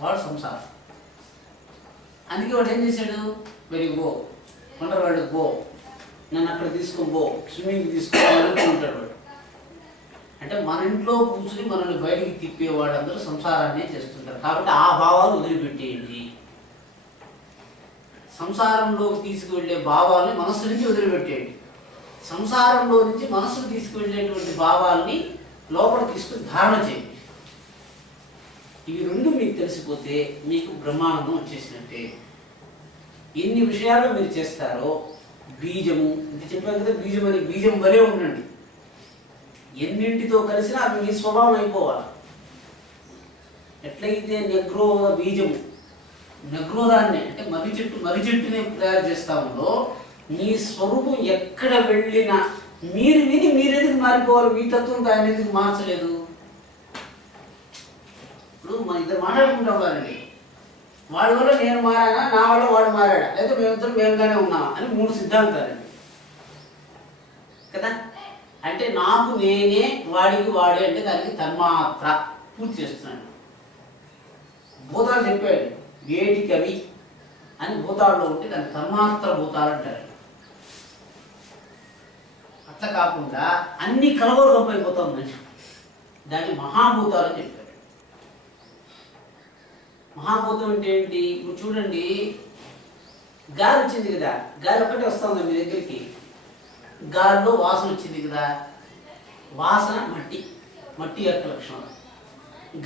వాడు సంసారం. అందుకే వాడు ఏం చేశాడు, వెరీ పో కొండవాడికి పో, నన్ను అక్కడ తీసుకొని పో, స్విమ్మింగ్ తీసుకోవాలని ఉంటాడు వాడు. అంటే మన ఇంట్లో కూర్చుని మనల్ని బయటికి తిప్పేవాడు అందరూ సంసారాన్నే చేస్తుంటారు. కాబట్టి ఆ భావాలు వదిలిపెట్టేయండి. సంసారంలోకి తీసుకువెళ్ళే భావాల్ని మనస్సు నుంచి వదిలిపెట్టేయండి. సంసారంలో నుంచి మనస్సుకు తీసుకువెళ్ళేటువంటి భావాల్ని లోపల తీసుకుని ధారణ చేయండి. ఇవి రెండు మీకు తెలిసిపోతే మీకు బ్రహ్మానందం వచ్చేసినట్టే. ఎన్ని విషయాలు మీరు చేస్తారో బీజము ఇంత చెప్పాను కదా, బీజం అని బీజం వరే ఉండండి. ఎన్నింటితో కలిసినా అవి మీ స్వభావం అయిపోవాలి. ఎట్లయితే నెగ్రో బీజము నెగ్రోదాన్ని అంటే మర్రి చెట్టుని తయారు చేస్తామో మీ స్వరూపం ఎక్కడ వెళ్ళినా మీరు విని మీరెందుకు మారిపోవాలి, మీ తత్వంతో ఆయన ఎందుకు మార్చలేదు. ఇప్పుడు మన ఇద్దరు మాట్లాడుకుంటాం కదండి, వాడి వల్ల నేను మారానా, నా వల్ల వాడు మారాడా, లేదా మేమిద్దరం మేముగానే ఉన్నామా అని మూడు సిద్ధాంతాలండి కదా. అంటే నాకు నేనే, వాడికి వాడే, అంటే దానికి తన్మాత్ర పూర్తి చేస్తున్నాడు. భూతాలు చెప్పాడు వేటికి అవి అని, భూతాల్లో ఉంటే దాన్ని తన్మాత్ర భూతాలు అంటారు. అట్లా కాకుండా అన్ని కలవరూపం అయిపోతుందని దాన్ని మహాభూతాలు అని చెప్పారు. మహాభూతం అంటే ఏంటి? ఇప్పుడు చూడండి, గాలి వచ్చింది కదా, గాలి ఒక్కటే వస్తుంది మీ దగ్గరికి, గాలిలో వాసన వచ్చింది కదా, వాసన మట్టి యొక్క లక్షణం.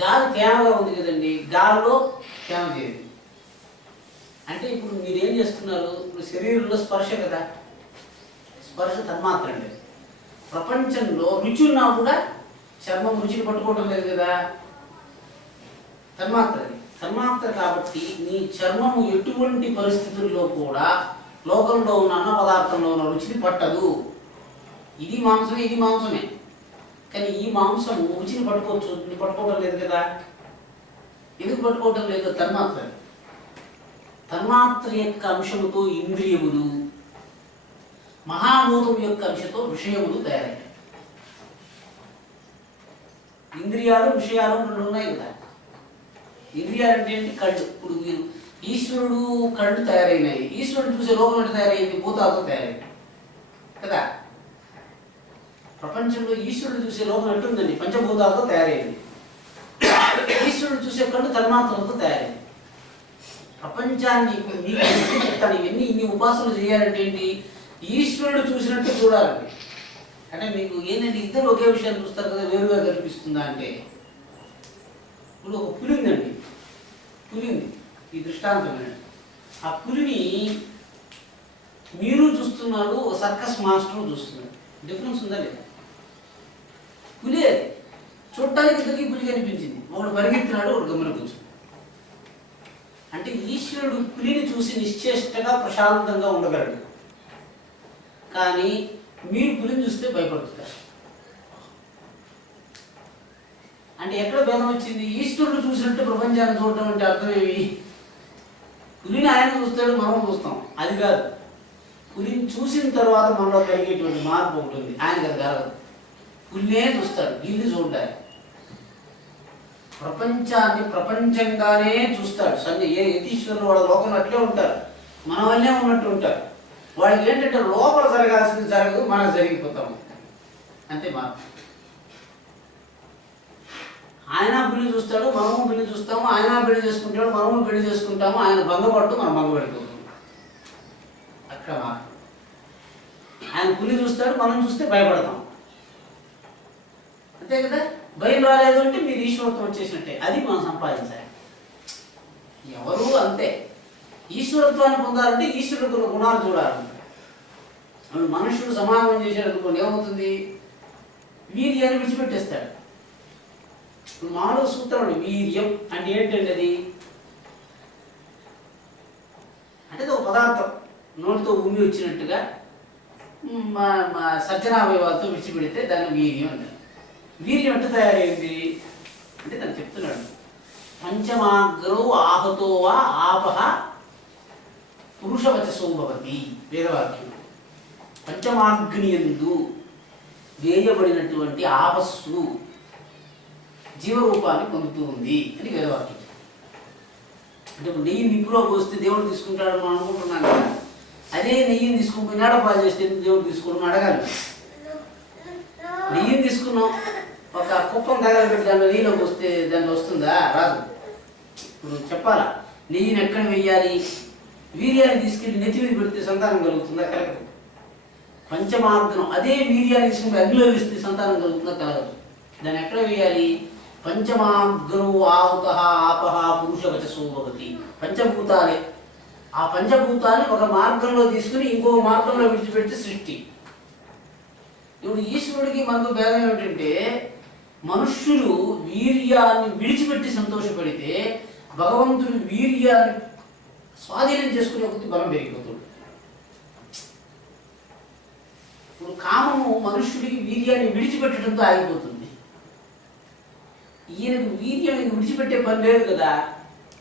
గాలి తేమగా ఉంది కదండి, గాలిలో తేమ చేరింది. అంటే ఇప్పుడు మీరు ఏం చేస్తున్నారు, ఇప్పుడు శరీరంలో స్పర్శ కదా, స్పర్శ తన్మాత్ర అండి. ప్రపంచంలో రుచి ఉన్నా కూడా చర్మం రుచిని పట్టుకోవడం లేదు కదా, తన్మాత్రది. తన్మాత్ర కాబట్టి నీ చర్మము ఎటువంటి పరిస్థితుల్లో కూడా లోకంలో ఉన్న అన్న పదార్థంలో ఉన్న రుచిని పట్టదు. ఇది మాంసమే, ఇది మాంసమే, కానీ ఈ మాంసము రుచిని పట్టుకోవడం లేదు కదా. ఎందుకు పట్టుకోవటం లేదు? తన్మాత్ర. తన్మాత్ర యొక్క అంశముతో ఇంద్రియములు, మహాభూతం యొక్క అంశంతో విషయములు తయారయ్యాయి. ఇంద్రియాలు విషయాలు రెండు ఉన్నాయి కదా. ఇంద్రియాలు అంటే ఏంటి? కళ్ళు. ఇప్పుడు మీరు ఈశ్వరుడు కళ్ళు తయారైనాయి, ఈశ్వరుడు చూసే లోకం అంటే తయారైంది, భూతాలతో తయారైంది కదా. ప్రపంచంలో ఈశ్వరుడు చూసే లోకం ఎట్టుందండి? పంచభూతాలతో తయారైంది. ఈశ్వరుడు చూసే కళ్ళు తన్మాత్రలతో తయారైంది. ప్రపంచాన్ని మీకు చెప్తాను, ఇన్ని ఉపాసనలు చేయాలంటే ఏంటి? ఈశ్వరుడు చూసినట్టు చూడాలండి. అంటే మీకు ఏంటంటే ఇద్దరు ఒకే విషయాన్ని చూస్తారు కదా, వేరుగా కనిపిస్తుందా అంటే, ఇప్పుడు ఒక పులి ఉందండి, పులి ఉంది, ఈ దృష్టాంతమే. ఆ పులిని మీరు చూస్తున్నాడు, ఒక సర్కస్ మాస్టర్ చూస్తున్నాడు. డిఫరెన్స్ ఉందా లేదా? పులి అది చూడటానికి ఇద్దరికి పులి కనిపించింది, ఒకడు పరిగెత్తినాడు, ఒకడు గమ్మున కూర్చున్నాడు. అంటే ఈశ్వరుడు పులిని చూసి నిశ్చేష్టగా ప్రశాంతంగా ఉండగలడు, కానీ మీరు పులిని చూస్తే భయపడుతున్నారు. అంటే ఎక్కడ భేదం వచ్చింది? ఈశ్వరుడు చూసినట్టు ప్రపంచాన్ని చూడటం అంటే అర్థమేమి? పులిని ఆయన చూస్తాడు, మనం చూస్తాం, అది కాదు. పులిని చూసిన తర్వాత మనలో కలిగేటువంటి మార్పు ఉంటుంది, ఆయనకి అది కాదు. పులినే చూస్తాడు, గిల్లి చూడాలి. ప్రపంచాన్ని ప్రపంచంగానే చూస్తాడు. ఏ యతీశ్వరులు వాళ్ళ లోకంలో అట్లే ఉంటారు, మన వల్లే ఉన్నట్టు ఉంటారు. వాడికి ఏంటంటే లోపల జరగాల్సింది జరగదు, మనకు జరిగిపోతాము, అంతే మార్పు. ఆయన పెళ్లి చూస్తాడు, మనము పెళ్లి చూస్తాము, ఆయన పెళ్లి చేసుకుంటాడు, మనము పెళ్లి చేసుకుంటాము, ఆయన భంగపడుతూ మనం భంగపడిపోతాము, అక్కడ మార్పు. ఆయన పులి చూస్తాడు, మనం చూస్తే భయపడతాం, అంతే కదా. భయం రాలేదు అంటే మీరు ఈశ్వరత్వం వచ్చేసినట్టే. అది మనం సంపాదించాలి. ఎవరు అంతే. ఈశ్వరత్వాన్ని పొందాలంటే ఈశ్వరుడు గుణాలు చూడాలంటే. మనుషుడు సమాగమం చేశాడు అనుకోండి, ఏమవుతుంది? వీర్యాన్ని విడిచిపెట్టేస్తాడు. మానవ సూత్రం అండి వీర్యం అంటే ఏంటండి? అది అంటే ఒక పదార్థం నోటితో ఉమ్మి వచ్చినట్టుగా సజ్జనావయవాలతో విడిచిపెడితే దాన్ని వీర్యం అంటారు. వీర్యం అంటే తయారైంది అంటే తను చెప్తున్నాడు, పంచమాగ్రౌ ఆహతో వా ఆపహ పురుషవచసో భవతి, వేదవాక్యం. పంచమాగ్నియందు వేయబడినటువంటి ఆపస్సు జీవరూపాన్ని పొందుతూ ఉంది అని వేదవాక్యం. అంటే ఇప్పుడు నెయ్యి నిప్పులో పోస్తే దేవుడు తీసుకుంటాడని మనం అనుకుంటున్నాం కదా, అదే నెయ్యిని తీసుకుని నేడపాలు చేస్తే దేవుడు తీసుకుని అడగాలి. నెయ్యిని తీసుకున్నాం, ఒక కుప్పం తగలబెట్టి దాంట్లో నెయ్యిలోకి వస్తే దాంట్లో వస్తుందా? రాదు. ఇప్పుడు చెప్పాలా, నెయ్యిని ఎక్కడ వెయ్యాలి? వీర్యాన్ని తీసుకెళ్ళి నెత్తి మీద పెడితే సంతానం కలుగుతుందా? కలగదు. పంచమార్గం అదే వీర్యాన్ని తీసుకుని అగ్నిలో వేస్తే సంతానం కలుగుతుందా? కలగదు. దాన్ని ఎక్కడ వేయాలి? పంచమాగ్రో ఆహుత ఆపహ పురుషవచసో భవతి. పంచభూతాలే. ఆ పంచభూతాన్ని ఒక మార్గంలో తీసుకుని ఇంకో మార్గంలో విడిచిపెట్టి సృష్టి. ఇప్పుడు ఈశ్వరుడికి మనకు భేదం ఏమిటంటే, మనుష్యులు వీర్యాన్ని విడిచిపెట్టి సంతోషపడితే భగవంతుడు వీర్యాన్ని స్వాధీనం చేసుకునే కొద్ది బలం పెరిగిపోతుంది. ఇప్పుడు కామము మనుష్యుడికి వీర్యాన్ని విడిచిపెట్టడంతో ఆగిపోతుంది. ఈయనకు వీర్యాన్ని విడిచిపెట్టే పని లేదు కదా,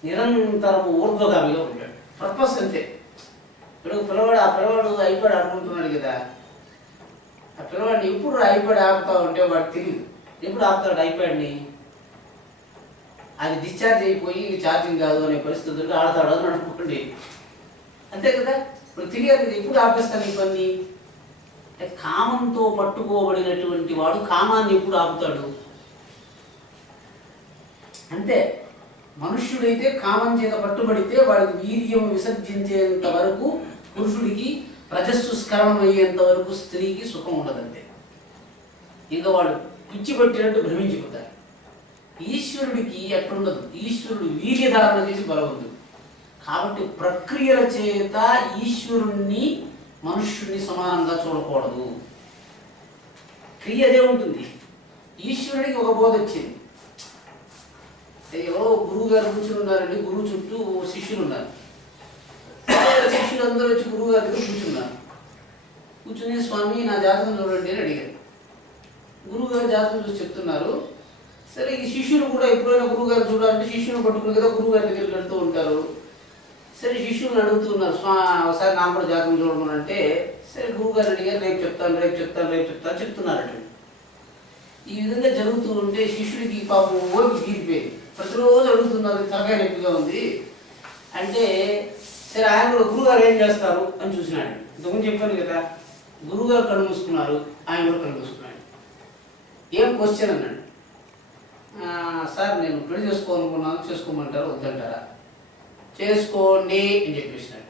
నిరంతరము ఊర్ధ్వగామిగా ఉంటాడు. పర్పస్ అంతే. ఇప్పుడు ఆ పిల్లవాడు అయిపోయాడు అనుకుంటున్నాడు కదా, ఆ పిల్లవాడిని ఎప్పుడు అయిపోయాడు ఆపుతావు అంటే వాడు తెలియదు. ఎప్పుడు ఆపుతాడు అయిపోయాడిని? అది డిశ్చార్జ్ అయిపోయి ఛార్జింగ్ కాదు అనే పరిస్థితుల్లో ఆడతాడు అని అనుకోండి, అంతే కదా. ఇప్పుడు తెలియదు ఎప్పుడు ఆపేస్తాను ఈ పని. కామంతో పట్టుకోబడినటువంటి వాడు కామాన్ని ఎప్పుడు ఆపుతాడు? అంతే. మనుష్యుడైతే కామం చేత పట్టుబడితే వాడికి వీర్యం విసర్జించేంత వరకు పురుషుడికి రజస్సు స్ఖలనం అయ్యేంత వరకు స్త్రీకి సుఖం ఉండదంతే. ఇంకా వాడు పిచ్చి పట్టినట్టు భ్రమించిపోతాడు. ఈశ్వరుడికి ఎట్లుండదు. ఈశ్వరుడు వీర్యధారణ చేసి బలవంతుడు కాబట్టి ప్రక్రియల చేత ఈశ్వరుణ్ణి మనుష్యుడిని సమానంగా చూడకూడదు. క్రియ అదే ఉంటుంది. ఈశ్వరుడికి ఒక బోధ వచ్చింది. ఎవరో గురువు గారు కూర్చుని ఉన్నారండి, గురువు చుట్టూ శిష్యులు ఉన్నారు. శిష్యులు అందరూ వచ్చి గురువు గారి దగ్గర కూర్చున్నారు. కూర్చుని స్వామి నా జాతకం చూడండి అని అడిగారు. గురువు గారు జాతకం చూసి చెప్తున్నారు. సరే ఈ శిష్యులు కూడా ఎప్పుడైనా గురువు గారు చూడాలంటే శిష్యుని పట్టుకుని కదా గురువు గారి దగ్గరికి వెళ్తూ ఉంటారు. సరే శిష్యులను అడుగుతున్నారు, ఒకసారి నాకు కూడా జాతకం చూడమని అంటే, సరే గురువు గారు అడిగారు, రేపు చెప్తాను చెప్తున్నారట. ఈ విధంగా జరుగుతూ ఉంటే శిష్యుడికి పాపం ఓపిక తీరిపోయింది. ప్రతిరోజు అడుగుతున్నారు, తలకాయ నొప్పిగా ఉంది అంటే, సరే ఆయన కూడా గురువుగారు ఏం చేస్తారు అని చూసినాడు. ఇంతకుముందు చెప్పాను కదా, గురువుగారు కళ్ళు మూసుకున్నారు, ఆయన కూడా కళ్ళు మూసుకున్నాడు. ఏం క్వశ్చన్ అన్నాడు. సార్ నేను పెళ్లి చేసుకోవాలనుకున్నాను, చేసుకోమంటారా వద్దంటారా? చేసుకోండి అని చెప్పేసినాడు.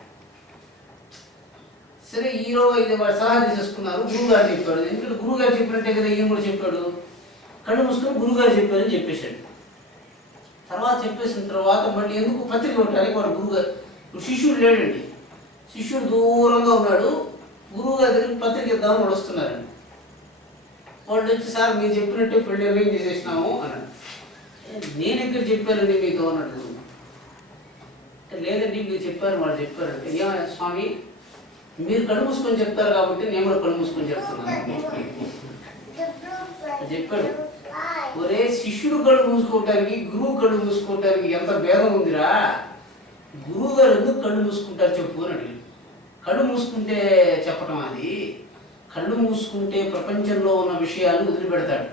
సరే ఈరోజు ఇది వాడు సలహా తీసేసుకున్నారు. గురువుగారు చెప్పాడు, ఎందుకంటే గురువుగారు చెప్పినట్టే కదా ఈయన కూడా చెప్పాడు. కళ్ళు మూసుకొని గురువుగారు చెప్పారని చెప్పేశాడు. తర్వాత చెప్పేసిన తర్వాత మళ్ళీ ఎందుకు పత్రిక కొట్టాలి? వాడు గురువుగారు శిష్యుడు లేడండి, శిష్యుడు దూరంగా ఉన్నాడు. గురువుగారి దగ్గరికి పత్రిక ఇద్దామని వాడు వస్తున్నారండి. వాళ్ళు వచ్చి సార్ మీరు చెప్పినట్టే పెళ్లి అరేంజ్ చేసేసినాము అన్నాడు. నేను ఎక్కడ చెప్పానండి మీతో అన్నాడు గురువు. లేదండి మీరు చెప్పారు, వాళ్ళు చెప్పారంటే, ఏమయ్యా స్వామి మీరు కళ్ళు మూసుకొని చెప్తారు కాబట్టి నేను కూడా కళ్ళు మూసుకొని చెప్తున్నాను చెప్పాడు. ఒరే శిష్యుడు కళ్ళు మూసుకోవటానికి గురువు కళ్ళు మూసుకోవటానికి ఎంత భేదం ఉందిరా. గురువు గారు ఎందుకు కళ్ళు మూసుకుంటారు చెప్పు అని అడిగాడు. కళ్ళు మూసుకుంటే చెప్పటం అది, కళ్ళు మూసుకుంటే ప్రపంచంలో ఉన్న విషయాలు వదిలిపెడతాడు.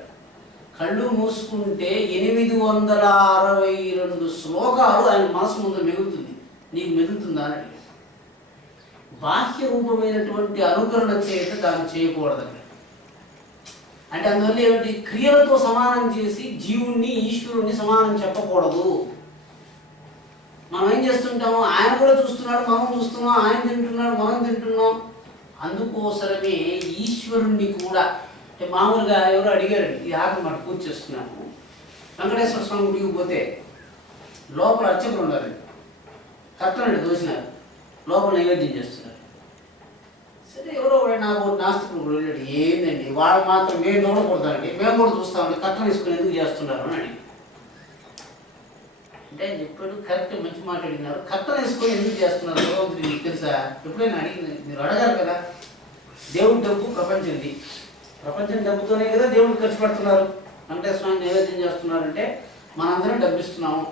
కళ్ళు మూసుకుంటే 862 శ్లోకాలు ఆయన మనసు ముందు మెగులుతుంది. నీకు మెగులుతుందా అని అడిగాడు. బాహ్య రూపమైనటువంటి అనుకరణ చేత దాన్ని చేయకూడదండి. అంటే అందువల్ల ఏమిటి, క్రియలతో సమానం చేసి జీవుణ్ణి ఈశ్వరుణ్ణి సమానం చెప్పకూడదు. మనం ఏం చేస్తుంటాము, ఆయన కూడా చూస్తున్నాడు మనం చూస్తున్నాం, ఆయన తింటున్నాడు మనం తింటున్నాం. అందుకోసమే ఈశ్వరుణ్ణి కూడా, అంటే మామూలుగా ఎవరో అడిగారండి, ఈ ఆకు మాట పూజ చేస్తున్నాము, వెంకటేశ్వర స్వామి గుడికి పోతే లోపల అర్చకులు ఉన్నారండి, కట్టనండి దోసినారు, లోపల నైవేద్యం చేస్తున్నారు. సరే ఎవరో నాకు నాస్తికులు కూడా వెళ్ళాడు, ఏందండి వాళ్ళు మాత్రం మేము చూడకూడదండి, మేము కూడా చూస్తామండి, కట్టను తీసుకుని ఎందుకు చేస్తున్నారు అని అడిగి. అంటే ఆయన చెప్పాడు, కరెక్ట్ మంచి మాట అడిగినారు, కట్టను తీసుకొని ఎందుకు చేస్తున్నారు భగవంతుడు మీకు తెలుసా? ఎప్పుడైనా అడిగింది మీరు అడగాలి కదా. దేవుడి డబ్బు ప్రపంచంది, ప్రపంచం డబ్బుతోనే కదా దేవుడికి ఖర్చు పెడుతున్నారు. వెంకటేశ్వర స్వామి నైవేద్యం చేస్తున్నారంటే మనందరం డబ్బు ఇస్తున్నాము,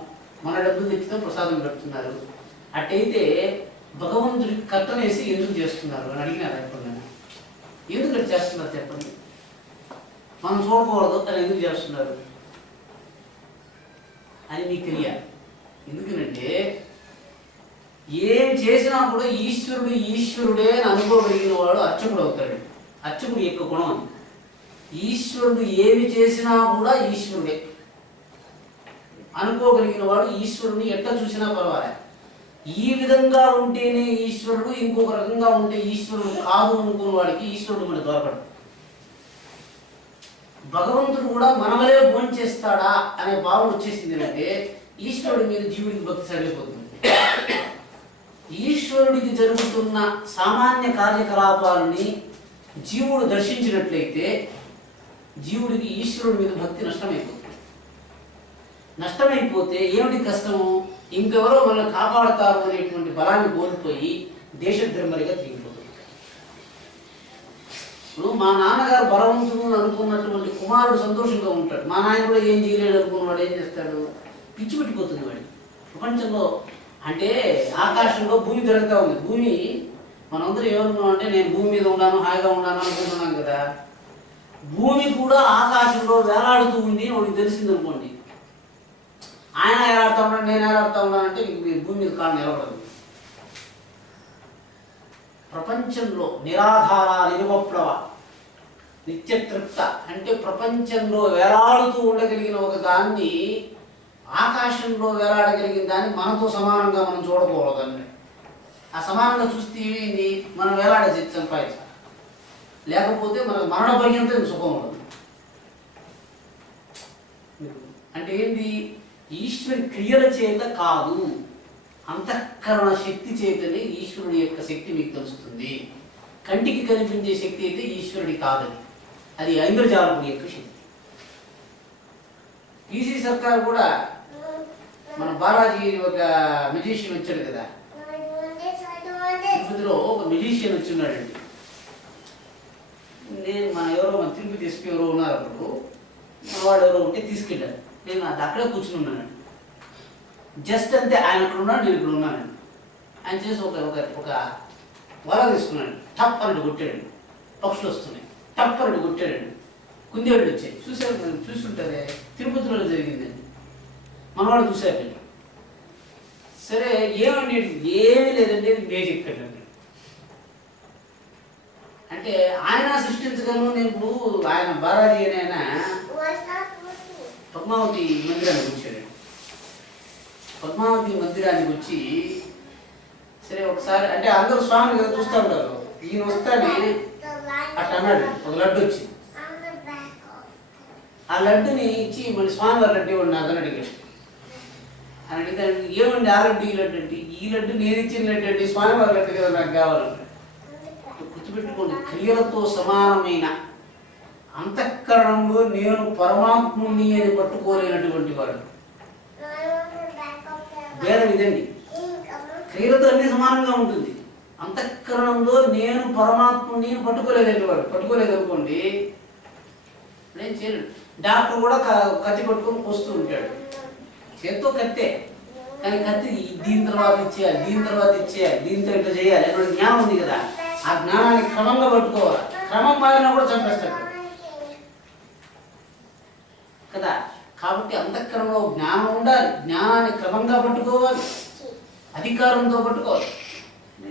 మన డబ్బులు తెచ్చితే ప్రసాదం పెడుతున్నారు. అట్టయితే భగవంతుడికి కట్టనేసి ఎందుకు చేస్తున్నారు అని అడిగినారు. ఎప్పుడైనా ఎందుకు అట్లా చేస్తున్నారు చెప్పండి, మనం చూడకూడదు అని ఎందుకు చేస్తున్నారు? అని మీకు తెలియాలి. ఎందుకనంటే ఏం చేసినా కూడా ఈశ్వరుడే అని అనుకోగలిగిన వాడు అర్చకుడు అవుతాడు. అర్చకుడు యొక్క గుణం అది. ఈశ్వరుడు ఏమి చేసినా కూడా ఈశ్వరుడే అనుకోగలిగిన వాడు ఈశ్వరుని ఎట్లా చూసినా పర్వాలేదు. ఈ విధంగా ఉంటేనే ఈశ్వరుడు, ఇంకొక రకంగా ఉంటే ఈశ్వరుడు కాదు అనుకున్న వాడికి ఈశ్వరుడు మనకు దొరకడు. భగవంతుడు కూడా మనవలే భోంచేస్తాడా అనే భావన వచ్చేసింది అంటే ఈశ్వరుడి మీద జీవుడికి భక్తి సరిపోతుంది. ఈశ్వరుడికి జరుగుతున్న సామాన్య కార్యకలాపాలని జీవుడు దర్శించినట్లయితే జీవుడికి ఈశ్వరుడి మీద భక్తి నష్టమైపోతే ఏమిటి కష్టము? ఇంకెవరో మనల్ని కాపాడుతారు అనేటువంటి బలాన్ని కోల్పోయి దేశద్రమరిగా తిరిగిపోతుంది. ఇప్పుడు మా నాన్నగారు బలవంతుడు అనుకున్నటువంటి కుమారుడు సంతోషంగా ఉంటాడు. మా నాయన కూడా ఏం చేయలేడు అనుకున్నవాడు ఏం చేస్తాడు? పిచ్చి పెట్టిపోతుంది వాడు. ప్రపంచంలో అంటే ఆకాశంలో భూమి తిరుగుతూ ఉంది. భూమి మనందరూ ఏమనుకున్నాం అంటే నేను భూమి మీద ఉన్నాను, హాయిగా ఉన్నాను అనుకుంటున్నాను కదా. భూమి కూడా ఆకాశంలో వేలాడుతూ ఉంది వాడికి తెలిసింది అనుకోండి. ఆయన ఏలాడుతూ ఉన్నాడు, నేను ఏలాడుతూ ఉన్నాను అంటే మీరు భూమి మీద కాళ్ళు నిలబడదు. ప్రపంచంలో నిరాధార నిరుపప్లవ నిత్యతృప్త అంటే ప్రపంచంలో వేలాడుతూ ఉండగలిగిన ఒక దాన్ని, ఆకాశంలో వేలాడగలిగిన దాన్ని మనతో సమానంగా మనం చూడకూడదండి. ఆ సమానంగా చూస్తే ఏమైంది? మనం వేలాడే శక్తి సంపాదించాలి, లేకపోతే మనకు మరణ పర్యంతం సుఖం ఉండదు. అంటే ఏంటి? ఈశ్వరుని క్రియల చేత కాదు, అంతఃకరణ శక్తి చేతనే ఈశ్వరుడి యొక్క శక్తి మీకు తెలుస్తుంది. కంటికి కనిపించే శక్తి అయితే ఈశ్వరుడి కాదని, అది ఐంద్రజాలకుడి యొక్క శక్తి. పీసీ సర్కార్ కూడా మన బాలాజీ ఒక మెజిషియన్ వచ్చాడు కదా, తిరుపతిలో ఒక మెజిషియన్ వచ్చిన్నాడండి. నేను మన తిరుపతి ఎస్పీ ఎవరో ఉన్నారు, అప్పుడు వాడు ఎవరో ఉంటే తీసుకెళ్ళాడు. నేను అక్కడే కూర్చుని ఉన్నానండి. జస్ట్ అంతే ఆయన అక్కడ ఉన్నాడు, నేను ఇక్కడ ఉన్నానండి. ఆయన చేసి ఒక ఒక వల తీసుకున్నాడు, టప్ అని కొట్టాడండి. పక్షులు వస్తున్నాయి, టప్ అని కొట్టాడండి. కుందేళ్ళు వచ్చాయి. చూసారు, చూస్తుంటారే, తిరుపతిలో జరిగిందండి. మనవాడు చూశారండి. సరే ఏమండి? ఏమీ లేదండి, మ్యాజిక్ అండి. అంటే ఆయన సృష్టించగలను. నేను ఇప్పుడు ఆయన బాలాజీ అని ఆయన పద్మావతి మందిరానికి వచ్చాడు. పద్మావతి మందిరానికి వచ్చి సరే ఒకసారి అంటే అందరూ స్వామిని కదా చూస్తూ ఉంటారు. ఈయన వస్తానే అట్లా అన్నాడు, ఒక లడ్డు వచ్చింది. ఆ లడ్డుని ఇచ్చి మళ్ళీ స్వామివారి లడ్డు ఇవ్వండి నాకు అని అడిగాడు. అని అడిగితే ఏమండి ఆ లడ్డు ఈ లడ్డు అంటే, ఈ లడ్డు నేను ఇచ్చిన లడ్డు అంటే స్వామివారి లడ్డు కదా నాకు కావాలంటే. గుర్తుపెట్టుకోండి, క్రియలతో సమానమైన అంతఃకరణంలో నేను పరమాత్ముని అని పట్టుకోలేనటువంటి వాడు. భేదం ఇదండి. క్రియలతో అన్ని సమానంగా ఉంటుంది. అంతఃకరణంలో నేను పరమాత్ముని పట్టుకోలేదండి వాడు. పట్టుకోలేదనుకోండి నేను చేయలేడు. డాక్టర్ కూడా కత్తి పట్టుకొని పోస్తూ ఉంటాడు, చేత్తో కత్తే. కానీ కత్తి దీని తర్వాత ఇచ్చేయాలి, దీని తర్వాత ఇచ్చేయాలి, దీంతో ఇట్లా చేయాలి అనే జ్ఞానం ఉంది కదా. ఆ జ్ఞానాన్ని క్రమంగా పట్టుకోవాలి. క్రమం మారినా కూడా చంపేస్తాడు కదా. కాబట్టి అంతఃకరణలో జ్ఞానం ఉండాలి, జ్ఞానాన్ని క్రమంగా పట్టుకోవాలి, అధికారంతో పట్టుకోవాలి.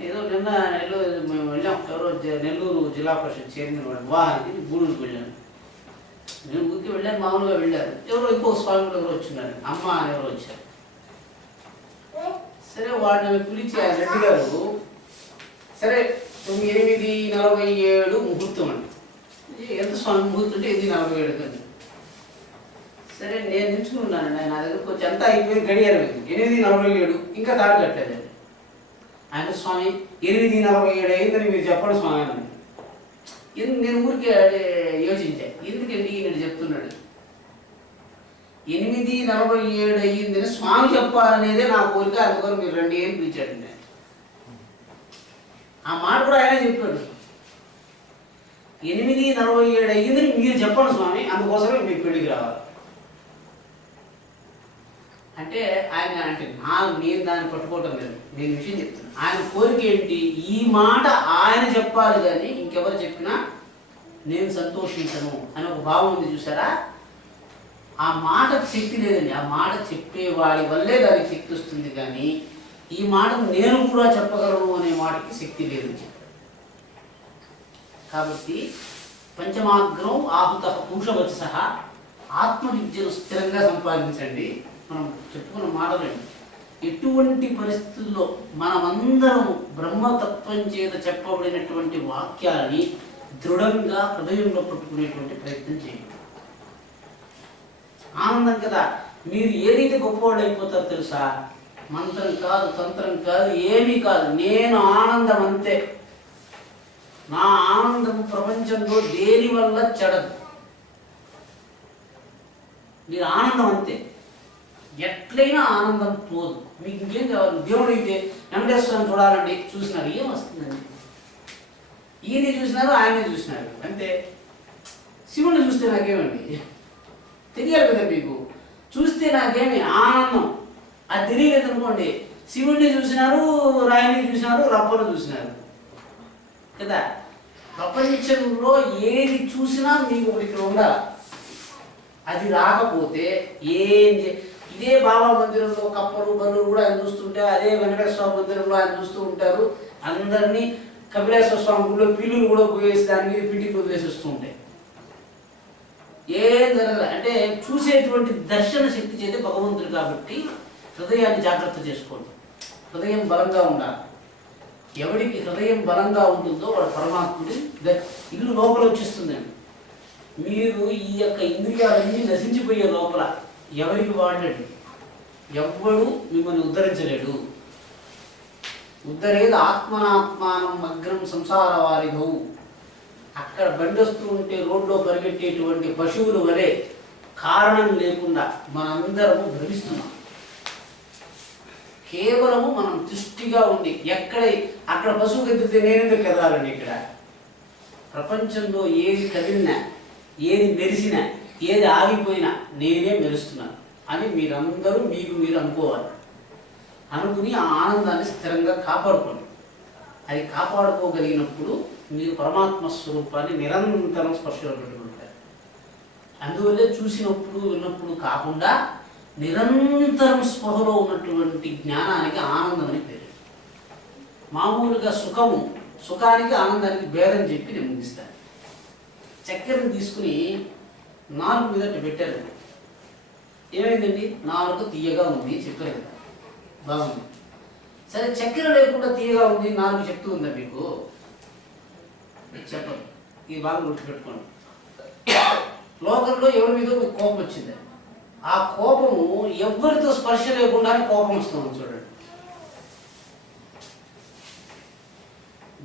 ఏదో నిన్న మేము వెళ్ళాం, ఎవరో నెల్లూరు జిల్లా పరిషత్ చైర్మన్ వాడు వివాహానికి గూడూరుకి వెళ్ళాను. నేను ఊరికి వెళ్ళాను, మామూలుగా వెళ్ళాను. ఎవరో ఇంకో స్వామి ఎవరో వచ్చిన్నారు, అమ్మ అని ఎవరో వచ్చారు. సరే వాడిని పిలిచి ఆ రెడ్డి గారు సరే 8:47 ముహూర్తం అండి. ఎంత స్వామి ముహూర్తం అంటే 8:47 కండి. సరే నేను నిల్చుకున్నానండి. ఆయన నా దగ్గరకు వచ్చి అంతా అయిపోయింది, గడియారం 8:47 ఇంకా తాడు కట్టలేదండి. ఆయన స్వామి 8:47 అయిందని మీరు చెప్పండి స్వామి అని. నేను ఊరికే యోచించా, ఎందుకండి ఈయన చెప్తున్నాడు 8:47 అయ్యిందని స్వామి చెప్పాలనేదే నా కోరిక, అందుకని మీరు రండి అని పిలిచాడండి. ఆ మాట కూడా ఆయనే చెప్పాడు, 8:47 అయ్యిందని మీరు చెప్పండి స్వామి, అందుకోసమే మీకు పెళ్లికి రావాలి అంటే. ఆయన అంటే నేను దాన్ని పట్టుకోవటం లేదు, నేను విషయం చెప్తాను. ఆయన కోరిక ఏంటి? ఈ మాట ఆయన చెప్పాలి కానీ ఇంకెవరు చెప్పినా నేను సంతోషించను అని ఒక భావం ఉంది చూసారా. ఆ మాటకు శక్తి లేదండి. ఆ మాట చెప్పేవాడి వల్లే దానికి శక్తి వస్తుంది, కానీ ఈ మాటను నేను కూడా చెప్పగలను అనే మాటకి శక్తి లేదు. కాబట్టి పంచమాగ్రం ఆహుత పురుషవచ ఆత్మవిద్యను స్థిరంగా సంపాదించండి. మనం చెప్పుకున్న మాటలండి. ఎటువంటి పరిస్థితుల్లో మనమందరం బ్రహ్మతత్వం చేత చెప్పబడినటువంటి వాక్యాలని దృఢంగా హృదయంలో పట్టుకునేటువంటి ప్రయత్నం చేయండి. ఆనందం కదా. మీరు ఏదైతే గొప్పవాళ్ళు అయిపోతారో తెలుసా? మంత్రం కాదు, తంత్రం కాదు, ఏమీ కాదు, నేను ఆనందం అంతే. నా ఆనందం ప్రపంచంలో దేని వల్ల చెడదు. మీరు ఆనందం అంతే. ఎట్లయినా ఆనందం పోదు. మీకు ఇంకేం కావాలి? దేవుడు అయితే వెంకటేశ్వరం చూడాలండి, చూసినారు, ఏం వస్తుందండి? ఈయన చూసినారు, ఆయన్ని చూసినారు, అంతే. శివుడిని చూస్తే నాకేమండి తెలియాలి కదా మీకు. చూస్తే నాకేమి ఆనందం, అది తెలియలేదు అనుకోండి. శివుడిని చూసినారు, రాయిని చూసినారు, రప్పను చూసినారు కదా. ప్రపంచంలో ఏది చూసినా మీకు ఒకటి ఇక్కడ ఉండాలి. అది రాకపోతే ఇదే బాబా మందిరంలో కప్పలు బల్లు కూడా ఆయన చూస్తుంటే, అదే వెంకటేశ్వర స్వామి మందిరంలో ఆయన చూస్తూ ఉంటారు. అందరినీ కపిలేశ్వర స్వామి గుడిలో పిల్లులు కూడా పోయేసి దాని మీద పిండికి వదిలేసి వస్తూ ఉంటాయి. ఏం జరగదు. అంటే చూసేటువంటి దర్శన శక్తి చేతే భగవంతుడు. కాబట్టి హృదయాన్ని జాగ్రత్త చేసుకోండి. హృదయం బలంగా ఉండాలి. ఎవరికి హృదయం బలంగా ఉంటుందో వాడు పరమాత్ముడి ఇల్లు లోపల వచ్చేస్తుందండి. మీరు ఈ యొక్క ఇంద్రియాలన్నీ నశించిపోయే లోపల ఎవరికి వాడండి. ఎవ్వడు మిమ్మల్ని ఉద్ధరించలేడు. ఉద్ధరేది ఆత్మనాత్మానం అగ్రం సంసార వారిధౌ. అక్కడ బండి వస్తూ ఉంటే రోడ్లో పరిగెట్టేటువంటి పశువుల వలె కారణం లేకుండా మనందరము భ్రమిస్తున్నాం. కేవలము మనం దృష్టిగా ఉండి అక్కడ పశువు కదిలితే నేనెందుకు కదలాలండి? ఇక్కడ ప్రపంచంలో ఏది కదిలినా, ఏది మెరిసినా, ఏది ఆగిపోయినా నేనే మెరుస్తున్నాను అని మీరందరూ మీకు మీరు అనుకోవాలి. అనుకుని ఆ ఆనందాన్ని స్థిరంగా కాపాడుకోండి. అది కాపాడుకోగలిగినప్పుడు మీరు పరమాత్మ స్వరూపాన్ని నిరంతరం స్పర్శలో పెట్టుకుంటారు. అందువల్లే చూసినప్పుడు విన్నప్పుడు కాకుండా నిరంతరం స్పృహలో ఉన్నటువంటి జ్ఞానానికి ఆనందం అని పేరు. మామూలుగా సుఖానికి ఆనందానికి భేదం చెప్పి నేను ముగిస్తాను. చక్కెరను తీసుకుని నాలుగు మీద పెట్టారు. ఏమైందండి? నాలుగు తీయగా ఉంది చెప్పారు కదా, బాగుంది. సరే, చక్కెర లేకుండా తీయగా ఉంది నాలుగు చెప్తూ ఉందా మీకు? చెప్పదు. ఈ బాగా గుర్తుపెట్టుకోండి. లోకంలో ఎవరి మీద మీకు కోపం వచ్చింది, ఆ కోపము ఎవరితో స్పర్శ లేకుండానే కోపం వస్తుంది. చూడండి,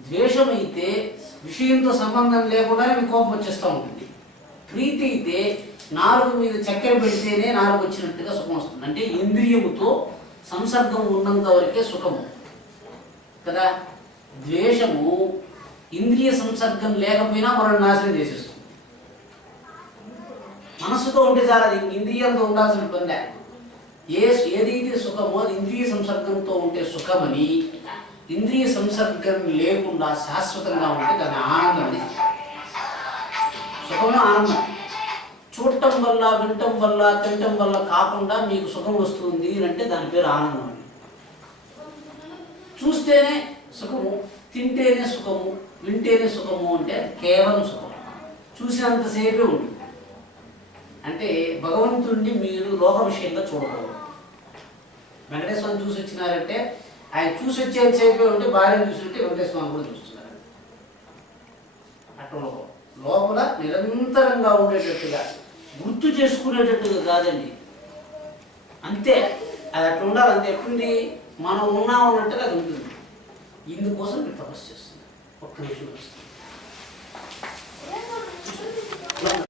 ద్వేషం అయితే విషయంతో సంబంధం లేకుండానే మీకు కోపం వచ్చేస్తూ ఉంటుంది. ప్రీతి అయితే నాలుగు మీద చక్కెర పెడితేనే నాలుగు వచ్చినట్టుగా సుఖం వస్తుంది. అంటే ఇంద్రియముతో సంసర్గం ఉన్నంత వరకే సుఖము కదా. ద్వేషము ఇంద్రియ సంసర్గం లేకపోయినా మనం నాశనం చేసేస్తుంది. మనస్సుతో ఉంటే చాలా, ఇంద్రియంతో ఉండాల్సిన పని. ఏదైతే సుఖమో అది ఇంద్రియ సంసర్గంతో ఉంటే సుఖమని, ఇంద్రియ సంసర్గం లేకుండా శాశ్వతంగా ఉంటే దాని ఆనందం అని. సుఖమే ఆనందం. చూడటం వల్ల, వినటం వల్ల, తినటం వల్ల కాకుండా మీకు సుఖం వస్తుంది అంటే దాని పేరు ఆనందం అండి. చూస్తేనే సుఖము, తింటేనే సుఖము, వింటేనే సుఖము అంటే కేవలం సుఖం. చూసినంతసేపే ఉంటుంది. అంటే భగవంతుడిని మీరు లోక విషయంగా చూడకూడదు. వెంకటేశ్వరం చూసి వచ్చినారంటే ఆయన చూసి వచ్చేసేపే ఉంటే భార్యను చూసినట్టే వెంకటేశ్వరం కూడా చూస్తున్నారు. అట్లా లోపల నిరంతరంగా ఉండేటట్టుగా, గుర్తు చేసుకునేటట్టుగా కాదండి. అంతే, అది అట్లా ఉండాలి. అంతే. ఎప్పుడు మనం ఉన్నామన్నట్టుగా అది ఉంటుంది. ఇందుకోసం మీరు తపస్సు చేస్తున్నారు. ఒక్క నిమిషం వస్తుంది.